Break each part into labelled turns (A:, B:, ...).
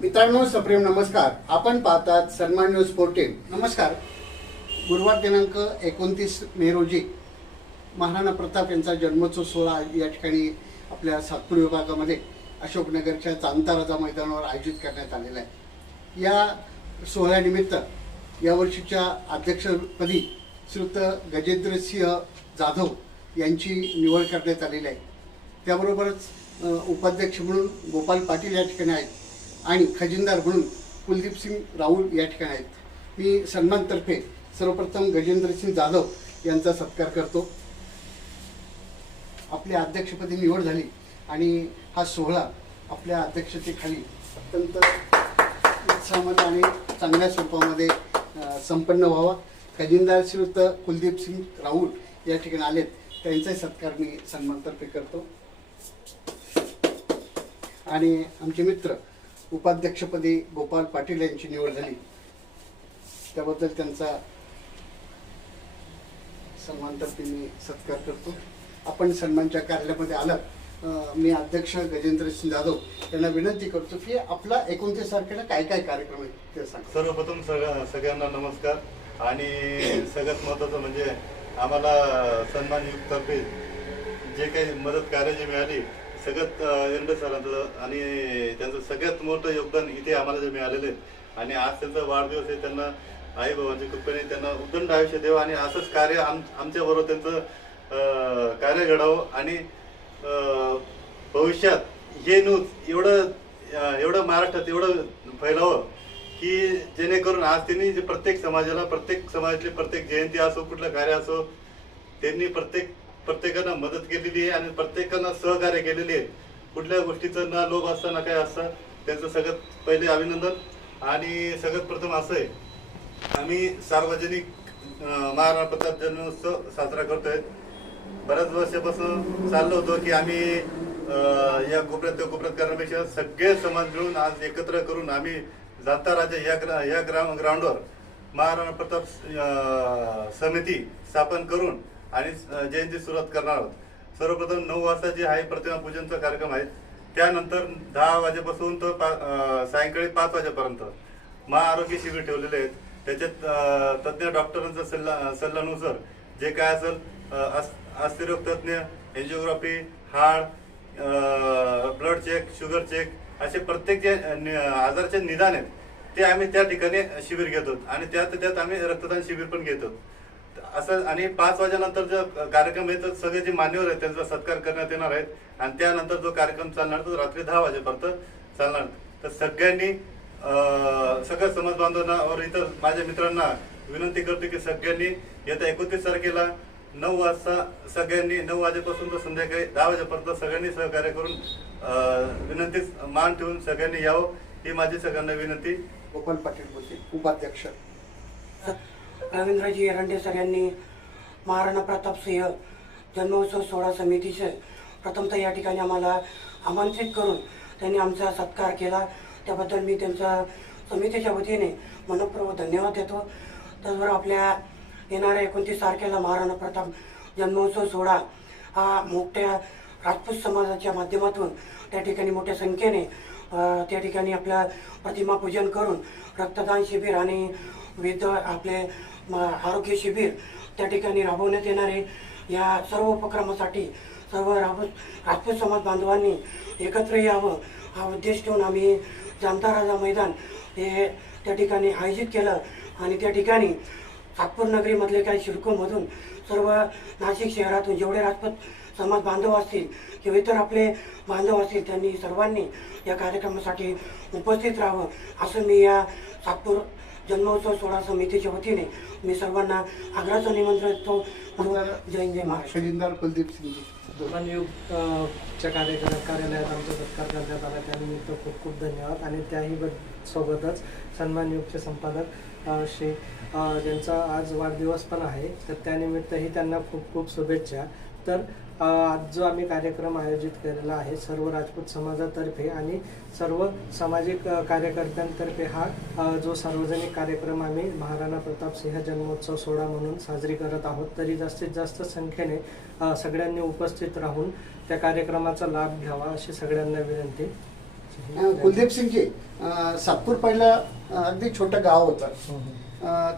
A: मित्रांनो सप्रेम नमस्कार. आपण पाहतात सन्मान न्यूज फोर्टीन नमस्कार. गुरुवार दिनांक एकोणतीस मे रोजी महाराणा प्रताप यांचा जन्मोत्सव सोहळा या ठिकाणी आपल्या सातपूर विभागामध्ये अशोकनगरच्या चांताराजा मैदानावर आयोजित करण्यात आलेला आहे. या सोहळ्यानिमित्त यावर्षीच्या अध्यक्षपदी श्रुत गजेंद्रसिंह जाधव यांची निवड करण्यात आलेली आहे. त्याबरोबरच उपाध्यक्ष म्हणून गोपाल पाटील या ठिकाणी आहेत. आणि खजिनदार म्हणून कुलदीप सिंग राहुल या ठिकाणी आहेत. मी सन्मानतर्फे सर्वप्रथम गजेंद्रसिंग जाधव यांचा सत्कार करतो. आपल्या अध्यक्षपदी निवड झाली आणि हा सोहळा आपल्या अध्यक्षतेखाली अत्यंत उत्साहामध्ये आणि चांगल्या स्वरूपामध्ये संपन्न व्हावा. खजिनदार श्रीयुक्त कुलदीप सिंग राहुल या ठिकाणी आलेत. त्यांचाही सत्कार मी सन्मानतर्फे करतो. आणि आमचे मित्र उपाध्यक्षपदी गोपाल पाटील यांची निवड झाली. त्याबद्दल त्यांचा सन्मानतर्फे मी सत्कार करतो. आपण सन्मानच्या कार्यालयामध्ये आलात मी अध्यक्ष गजेंद्र सिंग जाधव यांना विनंती करतो की आपला एकोणतीस तारखेला काय काय कार्यक्रम आहे ते सांग.
B: सर्वप्रथम सगळ्या सगळ्यांना नमस्कार. आणि सगळ्यात महत्त्वाचं म्हणजे आम्हाला सन्मानयुक्तर्फे जे काही मदत कार्य जे मिळाली सगळ्यात एरंडे सरांचं आणि त्यांचं सगळ्यात मोठं योगदान इथे आम्हाला जे मिळालेलं आहे. आणि आज त्यांचा वाढदिवस आहे त्यांना आई बाबांच्या कृपेने त्यांना उद्दंड आयुष्य द्यावं आणि असंच कार्य आम आमच्याबरोबर त्यांचं कार्य घडावं आणि भविष्यात हे न्यूज एवढं एवढं महाराष्ट्रात एवढं फैलावं की जेणेकरून आज त्यांनी जे प्रत्येक समाजाला प्रत्येक समाजातली प्रत्येक जयंती असो कुठलं कार्य असो त्यांनी प्रत्येक प्रत्येकांना मदत केलेली आहे आणि प्रत्येकांना सहकार्य केलेली आहे. कुठल्या गोष्टीचं ना लोभ असता ना काय असतं त्यांचं सगळ्यात पहिले अभिनंदन. आणि सगळ्यात प्रथम असं आहे आम्ही सार्वजनिक महाराणा प्रताप जन्मोत्सव साजरा करतोय. बऱ्याच वर्षापासून चाललो होतो की आम्ही या कोपऱ्यात त्या कोपऱ्यात करण्यापेक्षा सगळे समाज मिळून आज एकत्र करून आम्ही जाता राजा या ग्रा या ग्राम ग्राउंडवर महाराणा प्रताप समिती स्थापन करून आणि जयंती सुरुवात करणार आहोत. सर्वप्रथम नऊ वाजता जे आहे प्रतिमा पूजनचा कार्यक्रम आहे त्यानंतर दहा वाजेपासून तर पा- सायंकाळी पाच वाजेपर्यंत महाआरोग्य शिबिर ठेवलेले आहेत. त्याच्यात तज्ज्ञ डॉक्टरांचा सल्ला सल्ल्यानुसार जे काय असेल अस्थिरोग तज्ज्ञ एन्जिओग्राफी हाड ब्लड चेक शुगर चेक असे प्रत्येक जे नि- आजारचे निदान आहेत ते आम्ही त्या ठिकाणी शिबिर घेतो. आणि त्यात त्यात आम्ही रक्तदान शिबिर पण घेतो. असं आणि पाच वाजेनंतर जो कार्यक्रम आहे तर सगळे जे मान्यवर आहेत त्यांचा सत्कार करण्यात येणार आहेत. आणि त्यानंतर जो कार्यक्रम चालणार तो रात्री दहा वाजेपर्यंत चालणार. तर सगळ्यांनी सगळ्या समाज बांधवांना और इतर माझ्या मित्रांना विनंती करतो की सगळ्यांनी येत्या एकोणतीस तारखेला नऊ वाजता सगळ्यांनी नऊ वाजेपासून तर संध्याकाळी दहा वाजेपर्यंत सगळ्यांनी सहकार्य करून विनंती मान ठेवून सगळ्यांनी यावं ही माझी सगळ्यांना विनंती.
A: गोपाल पाटील बोलते उपाध्यक्ष.
C: रवींद्रजी एरंडे सर यांनी महाराणा प्रताप सिंह जन्मोत्सव सोहळा समितीचे प्रथमतः या ठिकाणी आम्हाला आमंत्रित करून त्यांनी आमचा सत्कार केला. त्याबद्दल मी त्यांचा समितीच्या वतीने मनपूर्वक धन्यवाद देतो. त्याचबरोबर आपल्या येणाऱ्या एकोणतीस तारखेला महाराणा प्रताप जन्मोत्सव सोहळा हा मोठ्या राजपूत समाजाच्या माध्यमातून त्या ठिकाणी मोठ्या संख्येने त्या ठिकाणी आपल्या प्रतिमा पूजन करून रक्तदान शिबिर आणि विविध आपले म, आरोग्य शिबिर त्या ठिकाणी राबवण्यात येणारे या सर्व उपक्रमासाठी सर्व राबत राजपूत समाज बांधवांनी एकत्र यावं हा उद्देश ठेवून आम्ही जामता राजा मैदान हे त्या ठिकाणी आयोजित केलं. आणि त्या ठिकाणी नागपूर नगरीमधले काही शिडकोमधून सर्व नाशिक शहरातून जेवढे राजपूत समाज बांधव असतील किंवा इतर आपले बांधव असतील त्यांनी सर्वांनी या कार्यक्रमासाठी उपस्थित राहावं असं मी या नागपूर जन्मोत्सव सोहळा समितीच्या वतीने मी सर्वांना आग्रहाचं निमंत्रण देतो. जय हिंद, जय महाराष्ट्र.
A: कुलदीप सिंगजी
D: च्या कार्यक्रम कार्यालयात आमचा सत्कार करण्यात आला. त्यानिमित्त खूप खूप धन्यवाद. आणि त्याही सोबतच सन्मानयुगचे संपादक अ, श्री ज्यांचा आज वाढदिवस पण आहे तर त्यानिमित्तही त्यांना खूप खूप शुभेच्छा. तर आज जो आम्ही कार्यक्रम आयोजित केलेला आहे सर्व राजपूत समाजातर्फे आणि सर्व सामाजिक कार्यकर्त्यांतर्फे हा जो सार्वजनिक कार्यक्रम आम्ही महाराणा प्रताप सिंह जन्मोत्सव सोहळा म्हणून साजरी करत आहोत तरी जास्तीत जास्त संख्येने सगळ्यांनी उपस्थित राहून त्या कार्यक्रमाचा लाभ घ्यावा अशी सगळ्यांना विनंती.
A: कुलदीप सिंगजी सातपूर पहिलं अगदी छोटं गाव होतं.
D: हं, हं.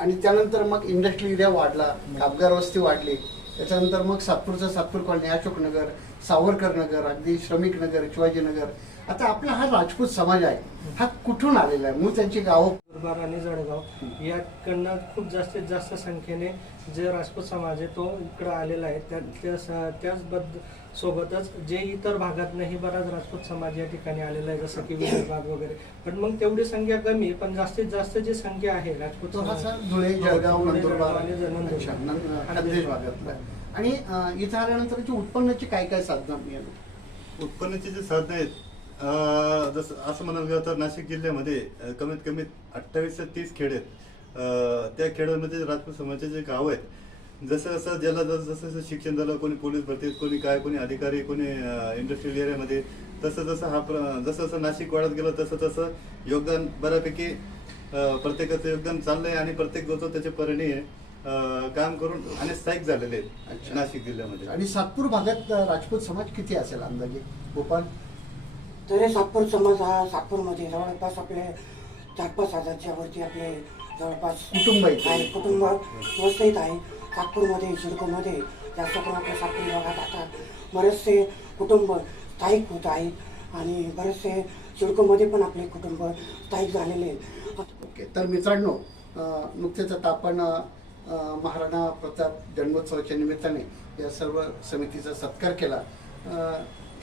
A: आणि त्यानंतर मग इंडस्ट्री एरिया वाढला कामगार वस्ती वाढली. त्याच्यानंतर मग सातपूरचा सातपूर कॉलनी अशोकनगर सावरकर नगर अगदी श्रमिक नगर शिवाजीनगर आता आपला हा राजपूत समाज आहे हा कुठून आलेला आहे? मूळ त्यांची गावं
D: दुर्बार आणि जळगाव याकडनं खूप जास्तीत जास्त संख्येने जे राजपूत समाज आहे तो इकडं आलेला आहे. त्या त्या त्याचबद्दल सोबतच जे इतर भागातनंही बराच राजपूत समाज या ठिकाणी आलेला आहे जसं की विदर्भाग वगैरे. पण मग तेवढी संख्या कमी पण जास्तीत जास्त जी संख्या आहे राजपूत
A: धुळे जळगाव
D: आणि
A: इथं आल्यानंतरची उत्पन्नाची काय काय साधनं मिळाली?
B: उत्पन्नाची जी साधनं आहेत अं, जसं असं म्हणाल गेलं तर नाशिक जिल्ह्यामध्ये कमीत कमी अठ्ठावीस ते तीस खेड आहेत. अं, त्या खेड्यांमध्ये राजपूत समाजाचे जे गाव आहेत जसं जसं ज्याला जसं जसं जसं शिक्षण झालं कोणी पोलीस भरतीत कोणी काय कोणी अधिकारी कोणी इंडस्ट्रियल एरियामध्ये तसं जसं हा प्र- जसं जसं नाशिक वाढत गेलं तसं तसं योगदान बऱ्यापैकी प्रत्येकाचं योगदान चाललंय आणि प्रत्येक जो तो त्याचे परिणी काम करून आणि स्थायिक झालेले आहेत. नाशिक जिल्ह्यामध्ये.
A: आणि सातपूर भागात राजपूत समाज किती असेल अंदाजे? गोपाल?
C: तरी सातपूर समाज हा सातपूरमध्ये जवळपास आपले चार पाच हजारच्या वरती आपले जवळपास
A: कुटुंब.
C: आहे. कुटुंब व्यवस्थित आहे. सातपूरमध्ये शिडकोमध्ये या करून आपल्या सातपूर भागात आता बरेचसे कुटुंब स्थायिक होत आहेत आणि बरेचसे शिडकोमध्ये पण आपले कुटुंब स्थायिक झालेले आहेत.
A: ओके तर मित्रांनो नुकतेच आता आपण महाराणा प्रताप जन्मोत्सवाच्या निमित्ताने या सर्व समितीचा सत्कार केला.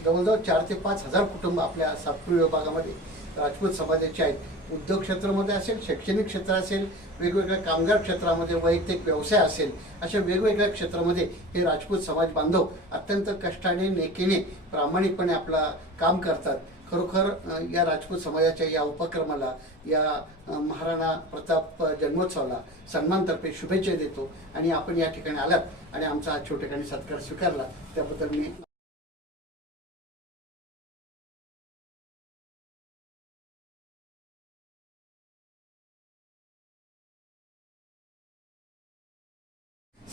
A: जवळजवळ चार ते पाच हजार कुटुंब आपल्या सातपूर विभागामध्ये राजपूत समाजाचे आहेत. उद्योग क्षेत्रामध्ये असेल शैक्षणिक क्षेत्र असेल वेगवेगळ्या कामगार क्षेत्रामध्ये वैयक्तिक व्यवसाय असेल अशा वेगवेगळ्या क्षेत्रामध्ये हे राजपूत समाज बांधव अत्यंत कष्टाने नेकीने प्रामाणिकपणे आपला काम करतात. खरोखर या राजपूत समाजाच्या या उपक्रमाला या महाराणा प्रताप जन्मोत्सवाला सन्मानतर्फे शुभेच्छा देतो. आणि आपण या ठिकाणी आलात आणि आमचा हा ठिकाणी सत्कार स्वीकारला. त्याबद्दल मी